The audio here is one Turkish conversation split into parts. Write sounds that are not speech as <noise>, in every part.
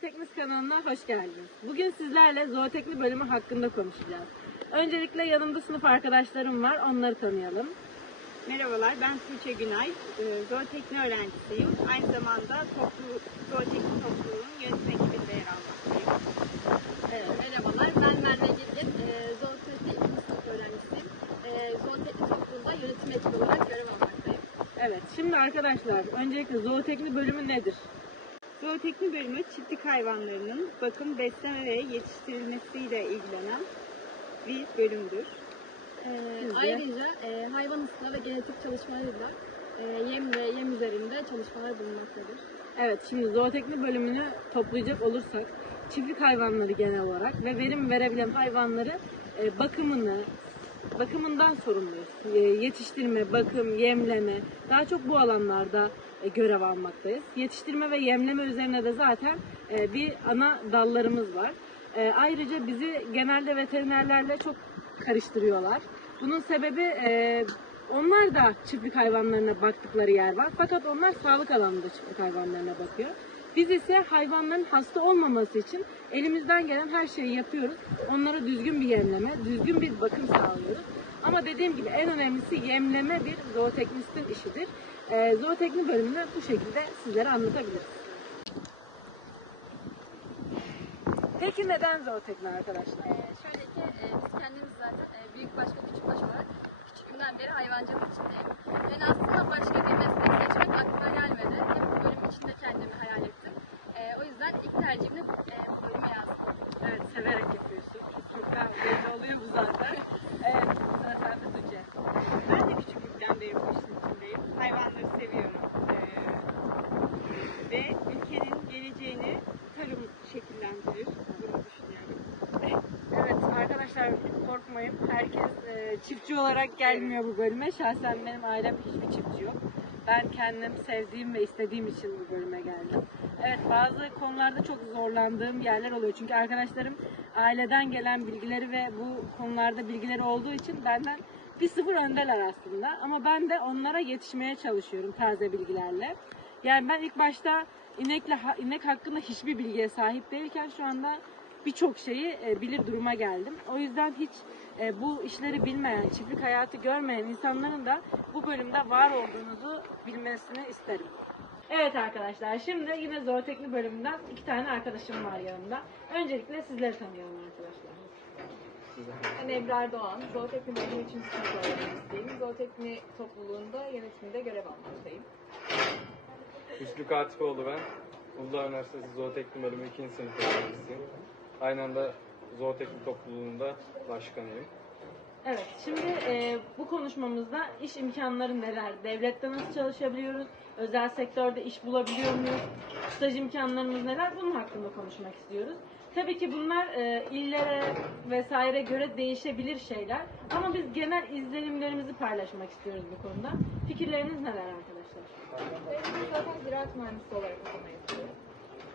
Zooteknis kanalına hoş geldiniz. Bugün sizlerle zootekni bölümü hakkında konuşacağız. Öncelikle yanımda sınıf arkadaşlarım var, onları tanıyalım. Merhabalar, ben Tuğçe Günay. Ee, Zootekni öğrencisiyim. Aynı zamanda toplu, Zootekni topluluğunun yönetim ekibinde yer almaktayım. Evet, merhabalar, ben Merve Gilgin, e, Zooteknik ikinci sınıf öğrencisiyim. E, Zooteknik topluluğunda yönetim ekibi olarak görev almaktayım. Evet, şimdi arkadaşlar öncelikle zootekni bölümü nedir? Zootekni bölümü çiftlik hayvanlarının bakım, besleme ve yetiştirilmesiyle ilgilenen bir bölümdür. E, de- ayrıca e, hayvan ıslah ve genetik çalışmalarıyla e, yem ve yem üzerinde çalışmalar bulunmaktadır. Evet, şimdi zootekni bölümünü toplayacak olursak çiftlik hayvanları genel olarak ve verim verebilen hayvanları e, bakımını, bakımından sorumluyuz. Yetiştirme, bakım, yemleme daha çok bu alanlarda e, görev almaktayız. Yetiştirme ve yemleme üzerine de zaten e, bir ana dallarımız var. E, ayrıca bizi genelde veterinerlerle çok karıştırıyorlar. Bunun sebebi onlar da çiftlik hayvanlarına baktıkları yer var. Fakat onlar sağlık alanında çiftlik hayvanlarına bakıyor. Biz ise hayvanların hasta olmaması için elimizden gelen her şeyi yapıyoruz. Onlara düzgün bir yemleme, düzgün bir bakım sağlıyoruz. Ama dediğim gibi en önemlisi yemleme bir zooteknistin işidir. Ee, zootekni bölümünü bu şekilde sizlere anlatabiliriz. Peki neden zootekni arkadaşlar? E, şöyle ki e, biz kendimiz zaten e, büyük baş ve küçük baş olarak küçüklüğümden beri hayvancılık içindeyim. Ben aslında başka bir meslek seçmek aklıma gelmedi. Hep bu bölüm içinde kendimi hayal ettim. Yüzden ilk tercihimde e, bu bölümü yazdım. Evet, severek yapıyorsun. Çok da belli oluyor bu zaten. Evet, sıra sende Tuğçe. Ben de küçüklükten beri bu işin içindeyim. Hayvanları seviyorum. Ee, ve ülkenin geleceğini tarım şekillendirir. Bunu düşünüyorum. Evet arkadaşlar korkmayın. Herkes e, çiftçi olarak gelmiyor bu bölüme. Şahsen benim ailem hiçbir çiftçi yok. Ben kendim sevdiğim ve istediğim için bu bölüme geldim. Evet bazı konularda çok zorlandığım yerler oluyor. Çünkü arkadaşlarım aileden gelen bilgileri ve bu konularda bilgileri olduğu için benden bir sıfır öndeler aslında. Ama ben de onlara yetişmeye çalışıyorum taze bilgilerle. Yani ben ilk başta inekle inek hakkında hiçbir bilgiye sahip değilken şu anda birçok şeyi e, bilir duruma geldim. O yüzden hiç e, bu işleri bilmeyen, çiftlik hayatı görmeyen insanların da bu bölümde var olduğunuzu bilmesini isterim. Evet arkadaşlar şimdi yine zootekni bölümünden iki tane arkadaşım var yanımda. Öncelikle sizleri tanıyalım arkadaşlar. Ben Ebrar Doğan, Zootekni Bölümü 3. sınıf öğrencisiyim. Zootekni topluluğunda yönetiminde görev almaktayım. Üstü Katipoğlu ben. Uludağ Üniversitesi Zooteknik Bölümü 2. sınıf öğrencisiyim. Aynı anda Zooteknik topluluğunda başkanıyım. Evet, şimdi e, bu konuşmamızda iş imkanları neler? Devlette nasıl çalışabiliyoruz? Özel sektörde iş bulabiliyor muyuz? Staj imkanlarımız neler? Bunun hakkında konuşmak istiyoruz. Tabii ki bunlar e, illere vesaire göre değişebilir şeyler. Ama biz genel izlenimlerimizi paylaşmak istiyoruz bu konuda. Fikirleriniz neler arkadaşlar? Benim zaten ziraat mühendisi olarak okumayı istiyorum.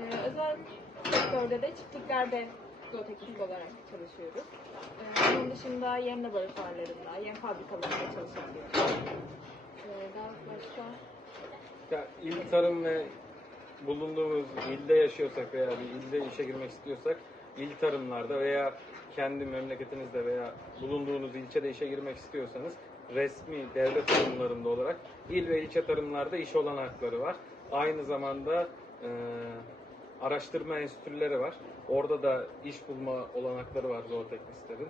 Ee, özel sektörde de çiftliklerde zooteknik olarak çalışıyoruz. Ee, bunun dışında yem laboratuvarlarında, yem fabrikalarında çalışabiliyoruz. Ee, daha başka Ya il tarım ve bulunduğumuz ilde yaşıyorsak veya bir ilde işe girmek istiyorsak il tarımlarda veya kendi memleketinizde veya bulunduğunuz ilçede işe girmek istiyorsanız resmi devlet kurumlarında olarak il ve ilçe tarımlarda iş olanakları var. Aynı zamanda e, araştırma enstitüleri var. Orada da iş bulma olanakları var zooteknistlerin.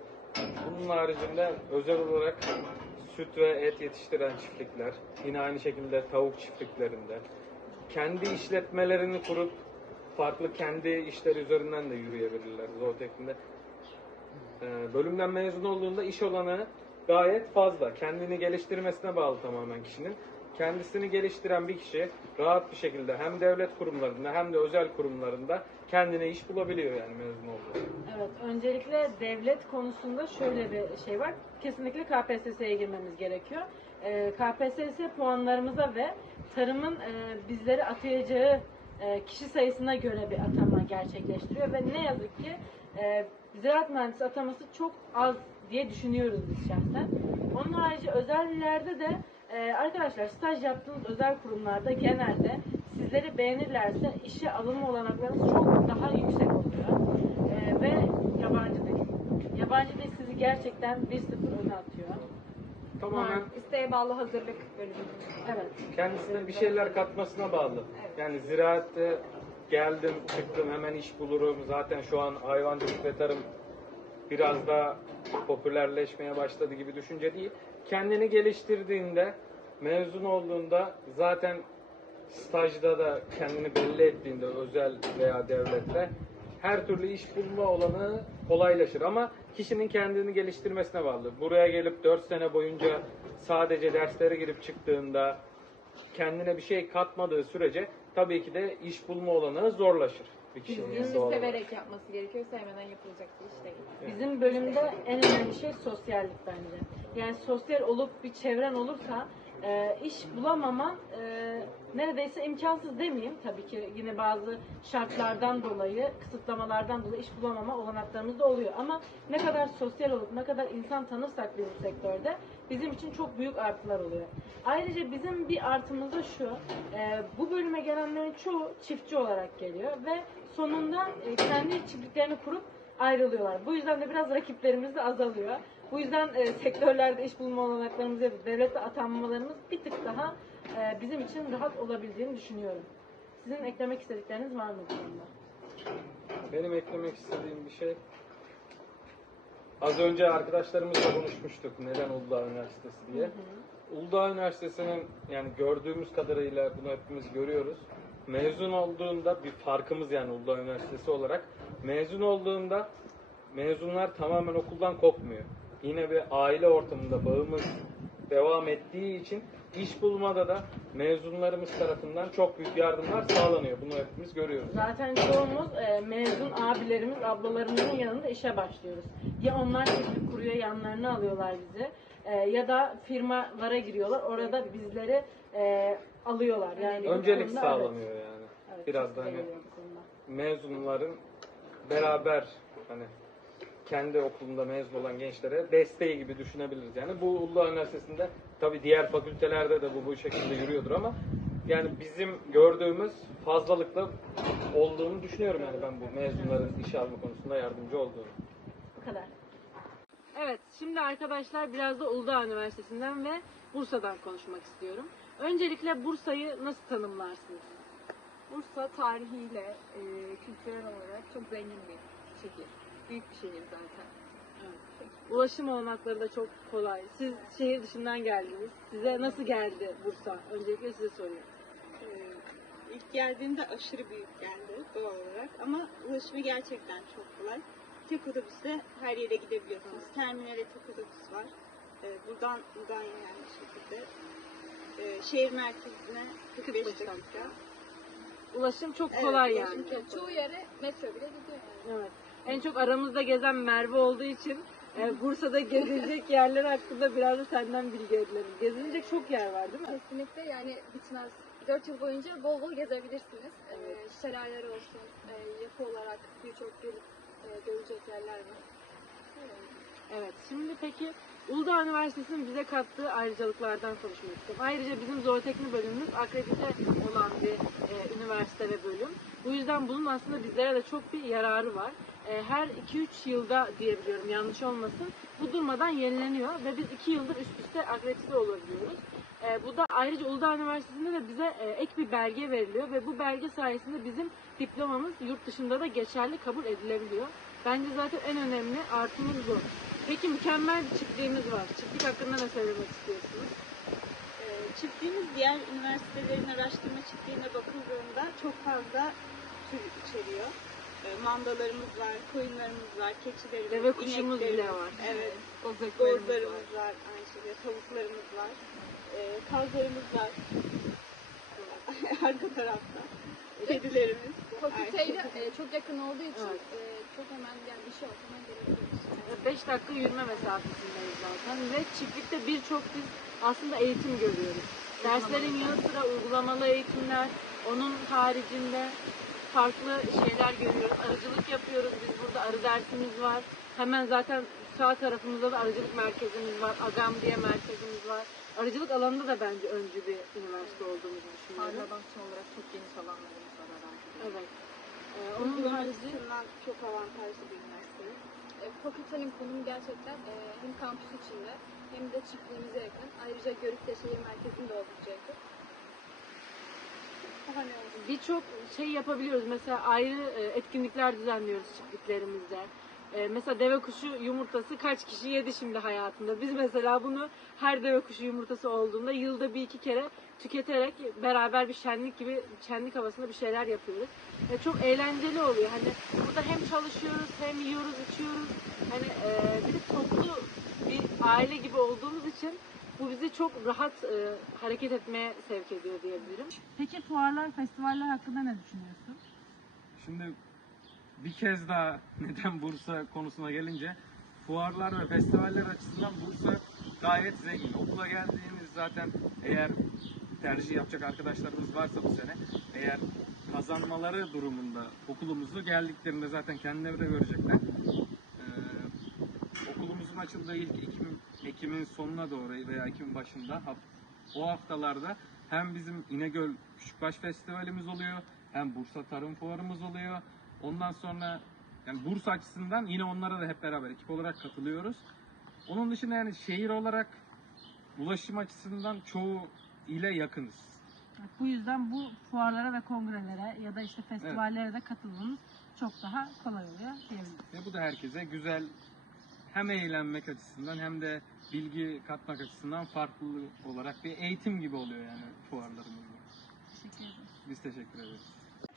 Bunun haricinde özel olarak süt ve et yetiştiren çiftlikler, yine aynı şekilde tavuk çiftliklerinde, kendi işletmelerini kurup farklı kendi işleri üzerinden de yürüyebilirler zootekninde. Ee, bölümden mezun olduğunda iş olanı gayet fazla. Kendini geliştirmesine bağlı tamamen kişinin. Kendisini geliştiren bir kişi rahat bir şekilde hem devlet kurumlarında hem de özel kurumlarında kendine iş bulabiliyor yani mezun olduğu. Evet, öncelikle devlet konusunda şöyle bir şey var. Kesinlikle KPSS'ye girmemiz gerekiyor. Ee, KPSS puanlarımıza ve tarımın e, bizleri atayacağı e, kişi sayısına göre bir atama gerçekleştiriyor ve ne yazık ki e, ziraat mühendisi ataması çok az diye düşünüyoruz biz şahsen. Onun harici özellerde de Ee, arkadaşlar staj yaptığınız özel kurumlarda genelde sizleri beğenirlerse işe alınma olanaklarınız çok daha yüksek oluyor. Ee, ve yabancı dil. Yabancı dil sizi gerçekten 1-0 öne atıyor. Tamamen İsteğe bağlı hazırlık bölümü. Evet. kendisine bir şeyler katmasına bağlı. Yani ziraatte geldim, çıktım, hemen iş bulurum. Zaten şu an hayvancılık ve tarım biraz daha popülerleşmeye başladı gibi düşünce değil. Kendini geliştirdiğinde, mezun olduğunda zaten stajda da kendini belli ettiğinde özel veya devlette her türlü iş bulma olanı kolaylaşır ama kişinin kendini geliştirmesine bağlı. Buraya gelip 4 sene boyunca sadece derslere girip çıktığında kendine bir şey katmadığı sürece tabii ki de iş bulma olanağı zorlaşır bir kişinin. Bizim doğal olarak. severek yapması gerekiyor. Sevmeden yapılacak bir iş değil. Bizim bölümde en önemli şey sosyallik bence. Yani sosyal olup bir çevren olursa e, iş bulamaman e, neredeyse imkansız demeyeyim. Tabii ki yine bazı şartlardan dolayı, kısıtlamalardan dolayı iş bulamama olanaklarımız da oluyor. Ama ne kadar sosyal olup ne kadar insan tanırsak biz bu sektörde bizim için çok büyük artılar oluyor. Ayrıca bizim bir artımız da şu, e, bu bölüme gelenlerin çoğu çiftçi olarak geliyor ve sonunda e, kendi çiftliklerini kurup ayrılıyorlar. Bu yüzden de biraz rakiplerimiz de azalıyor. Bu yüzden e, sektörlerde iş bulma olanaklarımız ya da devlete atanmalarımız bir tık daha e, bizim için rahat olabildiğini düşünüyorum. Sizin eklemek istedikleriniz var mı bu konuda? Benim eklemek istediğim bir şey az önce arkadaşlarımızla konuşmuştuk neden Uludağ Üniversitesi diye. Uludağ Üniversitesi'nin yani gördüğümüz kadarıyla bunu hepimiz görüyoruz. Mezun olduğunda bir farkımız yani Uludağ Üniversitesi olarak mezun olduğunda mezunlar tamamen okuldan kopmuyor. Yine bir aile ortamında bağımız devam ettiği için iş bulmada da mezunlarımız tarafından çok büyük yardımlar sağlanıyor. Bunu hepimiz görüyoruz. Zaten çoğumuz e, mezun abilerimiz, ablalarımızın yanında işe başlıyoruz. Ya onlar çiftlik kuruyor, yanlarına alıyorlar bizi. E, ya da firmalara giriyorlar. Orada bizleri e, alıyorlar. Yani Öncelik konuda sağlanıyor evet, yani. evet, Biraz da hani mezunların beraber hani kendi okulunda mezun olan gençlere desteği gibi düşünebiliriz. Yani bu Uludağ Üniversitesi'nde tabii diğer fakültelerde de bu bu şekilde yürüyordur ama yani bizim gördüğümüz fazlalıkla olduğunu düşünüyorum yani ben bu mezunların işe alma konusunda yardımcı olduğunu. Bu kadar. Evet, şimdi arkadaşlar biraz da Uludağ Üniversitesi'nden ve Bursa'dan konuşmak istiyorum. Öncelikle Bursa'yı nasıl tanımlarsınız? Bursa tarihiyle, e, kültürel olarak çok zengin bir şehir. Büyük bir şehir zaten. Ulaşım olanakları da çok kolay. Siz şehir dışından geldiniz. Size nasıl geldi Bursa? Öncelikle size sorayım. Ee, ilk geldiğimde aşırı büyük geldi doğal olarak ama ulaşımı gerçekten çok kolay. Tek otobüsle her yere gidebiliyorsunuz. Terminale tek otobüs var. Ee, buradan buradan yani bir şekilde ee, şehir merkezine 45 dakika. dakika. Ulaşım çok Evet, kolay ulaşım yani. Çoğu yere metro bile gidiyor yani. Evet. En çok aramızda gezen Merve olduğu için e, Bursa'da gezilecek <laughs> yerler hakkında biraz da senden bilgi edilelim. Gezilecek çok yer var değil mi? Kesinlikle yani bitmez. 4 yıl boyunca bol bol gezebilirsiniz. Ee, şelaleler olsun, e, yapı olarak birçok gelip e, görecek yerler var. Evet. Şimdi peki Uludağ Üniversitesi'nin bize kattığı ayrıcalıklardan konuşmak istiyorum. Ayrıca bizim zooteknik bölümümüz akredite olan bir e, üniversite ve bölüm. Bu yüzden bunun aslında bizlere de çok bir yararı var. E, her 2-3 yılda diyebiliyorum yanlış olmasın. Bu durmadan yenileniyor ve biz 2 yıldır üst üste akredite olabiliyoruz. E, bu da ayrıca Uludağ Üniversitesi'nde de bize e, ek bir belge veriliyor ve bu belge sayesinde bizim diplomamız yurt dışında da geçerli kabul edilebiliyor. Bence zaten en önemli artımız bu. Peki mükemmel bir çiftliğimiz var. Çiftlik hakkında ne söylemek istiyorsunuz? Ee, çiftliğimiz diğer üniversitelerin araştırma çiftliğine bakıldığında çok fazla tür içeriyor. Ee, mandalarımız var, koyunlarımız var, keçilerimiz, Deve kuşumuz bile var. Evet, Bozuklarımız var. gozlarımız var aynı şekilde, tavuklarımız var, ee, kazlarımız var. <laughs> Arka tarafta. Kedilerimiz. Fakülteyle e, çok yakın olduğu için Evet. e, çok hemen yani bir şey hemen gelebiliyoruz. 5 dakika yürüme mesafesindeyiz zaten ve çiftlikte birçok biz aslında eğitim görüyoruz. Derslerin yanı sıra uygulamalı eğitimler, onun haricinde farklı şeyler görüyoruz. Arıcılık yapıyoruz. Biz burada arı dersimiz var. Hemen zaten sağ tarafımızda da arıcılık merkezimiz var. Agam diye merkezimiz var. arıcılık alanında da bence öncü bir üniversite olduğumuzu düşünüyorum. Tarla bahçe olarak çok geniş alanlarımız var arazi. Evet. Ee, onun harici çok avantajlı bir üniversite. E, fakültenin konumu gerçekten e, hem kampüs içinde hem de çiftliğimize yakın. Ayrıca Görük'te şehir merkezinde oldukça yakın. Olsun? birçok şey yapabiliyoruz. Mesela ayrı e, etkinlikler düzenliyoruz çiftliklerimizde. E, mesela deve kuşu yumurtası kaç kişi yedi şimdi hayatında. Biz mesela bunu her deve kuşu yumurtası olduğunda yılda bir iki kere tüketerek beraber bir şenlik gibi şenlik havasında bir şeyler yapıyoruz. E, çok eğlenceli oluyor. Hani burada hem çalışıyoruz hem yiyoruz içiyoruz. Hani e, bir toplu bir aile gibi olduğumuz için bu bizi çok rahat e, hareket etmeye sevk ediyor diyebilirim. Peki fuarlar, festivaller hakkında ne düşünüyorsun? Şimdi bir kez daha <laughs> neden Bursa konusuna gelince fuarlar ve festivaller açısından Bursa gayet zengin. Okula geldiğimiz zaten eğer tercih yapacak arkadaşlarımız varsa bu sene eğer kazanmaları durumunda okulumuzu geldiklerinde zaten kendileri de görecekler. Açıldığı ilk Ekim, Ekim'in sonuna doğru veya Ekim'in başında o haftalarda hem bizim İnegöl Küçükbaş Festivalimiz oluyor hem Bursa Tarım Fuarımız oluyor. Ondan sonra yani Bursa açısından yine onlara da hep beraber ekip olarak katılıyoruz. Onun dışında yani şehir olarak ulaşım açısından çoğu ile yakınız. Bu yüzden bu fuarlara ve kongrelere ya da işte festivallere de katılmamız çok daha kolay oluyor diyebilirim. Ve bu da herkese güzel hem eğlenmek açısından hem de bilgi katmak açısından farklı olarak bir eğitim gibi oluyor yani fuarlarımızda. Teşekkür ederim. Biz teşekkür ederiz.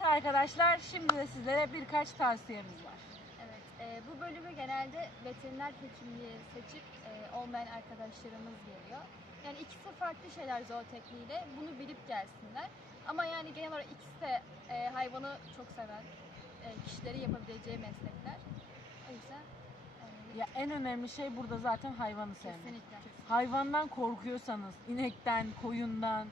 Arkadaşlar şimdi de sizlere birkaç tavsiyemiz var. Evet, e, bu bölümü genelde veteriner hekimliği seçip e, olmayan arkadaşlarımız geliyor. Yani ikisi farklı şeyler zootekniğiyle. Bunu bilip gelsinler. Ama yani genel olarak ikisi de e, hayvanı çok seven e, kişilerin yapabileceği meslekler. O yüzden Ya en önemli şey burada zaten hayvanı sevmek. kesinlikle. Hayvandan korkuyorsanız, inekten, koyundan,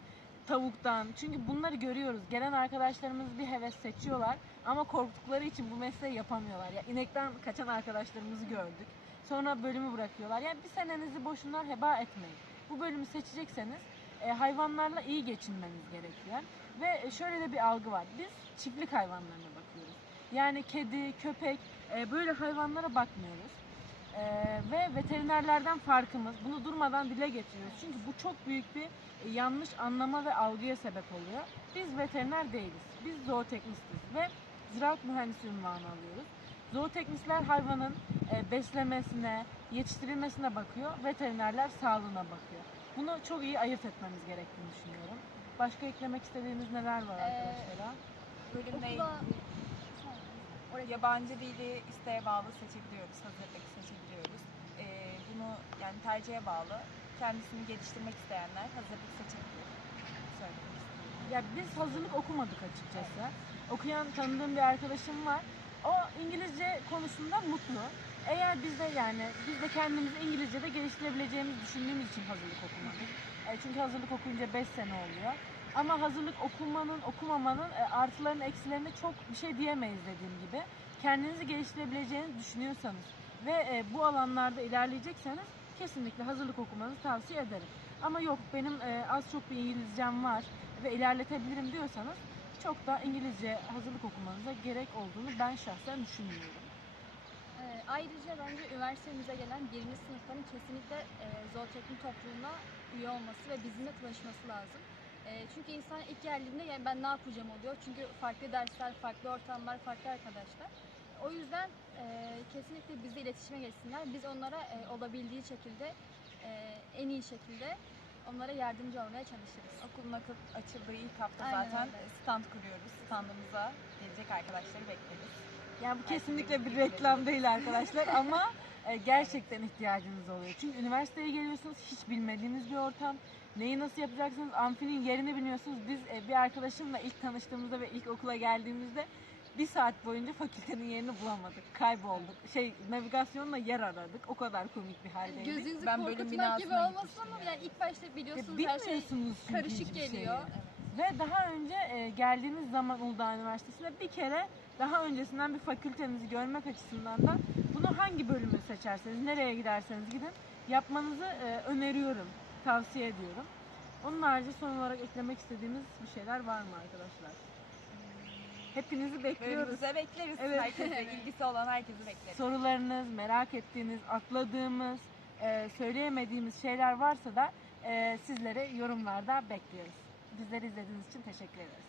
tavuktan. Çünkü bunları görüyoruz. Gelen arkadaşlarımız bir heves seçiyorlar ama korktukları için bu mesleği yapamıyorlar. Ya inekten kaçan arkadaşlarımızı gördük. Sonra bölümü bırakıyorlar. Yani bir senenizi boşuna heba etmeyin. Bu bölümü seçecekseniz e, hayvanlarla iyi geçinmeniz gerekiyor. Ve e, şöyle de bir algı var. Biz çiftlik hayvanlarına bakıyoruz. Yani kedi, köpek e, böyle hayvanlara bakmıyoruz. Ee, ve veterinerlerden farkımız bunu durmadan dile getiriyoruz. Çünkü bu çok büyük bir e, yanlış anlama ve algıya sebep oluyor. Biz veteriner değiliz. Biz zooteknistiz ve ziraat mühendisi unvanı alıyoruz. Zooteknistler hayvanın e, beslemesine, yetiştirilmesine bakıyor. Veterinerler sağlığına bakıyor. Bunu çok iyi ayırt etmemiz gerektiğini düşünüyorum. Başka eklemek istediğiniz neler var Ee, arkadaşlar? İlgili yabancı dili isteğe bağlı seçebiliyoruz, hazırlık seçebiliyoruz. Ee, bunu yani tercihe bağlı. Kendisini geliştirmek isteyenler hazırlık istiyorum. Ya biz hazırlık okumadık açıkçası. Okuyan tanıdığım bir arkadaşım var. O İngilizce konusunda mutlu. Eğer biz de yani biz de kendimizi İngilizce'de geliştirebileceğimizi düşündüğümüz için hazırlık okumadık. E, çünkü hazırlık okuyunca 5 sene oluyor. Ama hazırlık okumanın, okumamanın e, artılarını, eksilerine çok bir şey diyemeyiz dediğim gibi. Kendinizi geliştirebileceğinizi düşünüyorsanız ve e, bu alanlarda ilerleyecekseniz kesinlikle hazırlık okumanızı tavsiye ederim. Ama yok benim e, az çok bir İngilizcem var ve ilerletebilirim diyorsanız çok da İngilizce hazırlık okumanıza gerek olduğunu ben şahsen düşünmüyorum. Ayrıca bence üniversitemize gelen birinci sınıfların kesinlikle e, zooteknik topluluğuna üye olması ve bizimle tanışması lazım. E, çünkü insan ilk geldiğinde yani ben ne yapacağım oluyor. Çünkü farklı dersler, farklı ortamlar, farklı arkadaşlar. O yüzden e, kesinlikle bizle iletişime geçsinler. Biz onlara e, olabildiği şekilde, e, en iyi şekilde onlara yardımcı olmaya çalışırız. Okulun akı- açıldığı ilk hafta Aynen zaten öyle. stand kuruyoruz. Standımıza gelecek arkadaşları bekleriz. Yani bu kesinlikle bir reklam değil arkadaşlar ama e, gerçekten ihtiyacınız oluyor. Çünkü üniversiteye geliyorsunuz hiç bilmediğiniz bir ortam. Neyi nasıl yapacaksınız? Amfinin yerini bilmiyorsunuz. Biz e, bir arkadaşımla ilk tanıştığımızda ve ilk okula geldiğimizde bir saat boyunca fakültenin yerini bulamadık. Kaybolduk. Şey navigasyonla yer aradık. O kadar komik bir haldeydik. Gözünüzü Ben korkutmak gibi olmasın ama yani ilk başta Ya biliyorsunuz her şey karışık hiçbir şeyi. geliyor. Ve daha önce e, geldiğiniz zaman Uludağ Üniversitesi'ne bir kere daha öncesinden bir fakültenizi görmek açısından da bunu hangi bölümü seçerseniz, nereye giderseniz gidin yapmanızı e, öneriyorum. tavsiye ediyorum. Onun harici son olarak eklemek istediğimiz bir şeyler var mı arkadaşlar? Hepinizi bekliyoruz. Bölümümüze bekleriz. Evet. Herkese, <laughs> ilgisi olan herkesi bekleriz. Sorularınız, merak ettiğiniz, atladığımız, e, söyleyemediğimiz şeyler varsa da e, sizleri yorumlarda bekliyoruz. Bizleri izlediğiniz için teşekkür ederiz.